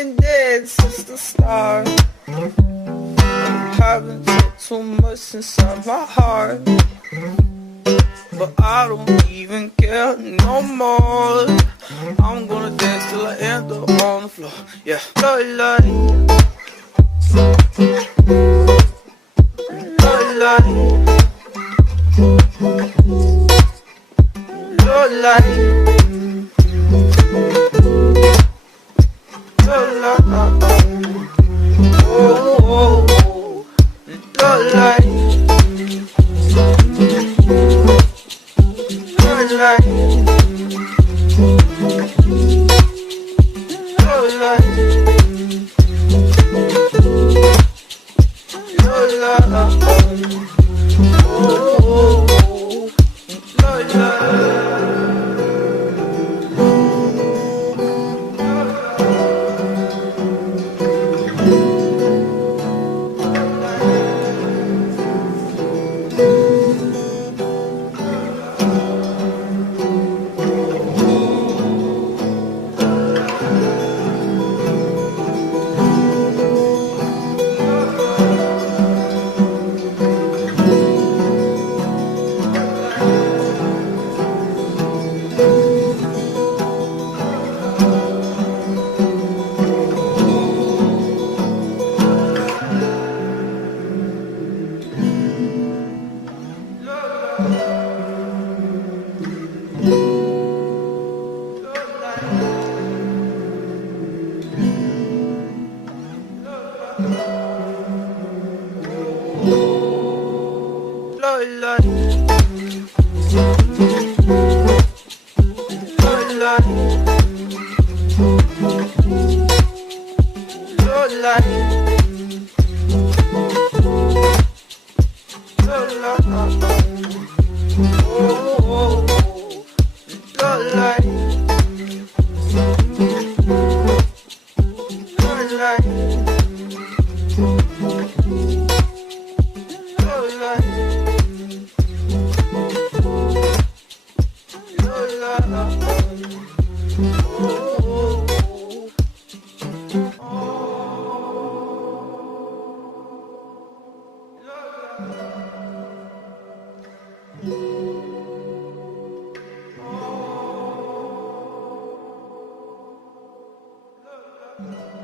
been dead since the start. Haven't took too much inside my heart, but I don't even care no more. I'm gonna dance till I end up on the floor. Yeah, love like, love like, love like, love like, oh, oh, oh. Love like, love like, love like, love like, oh, oh, oh. Love like. Oh,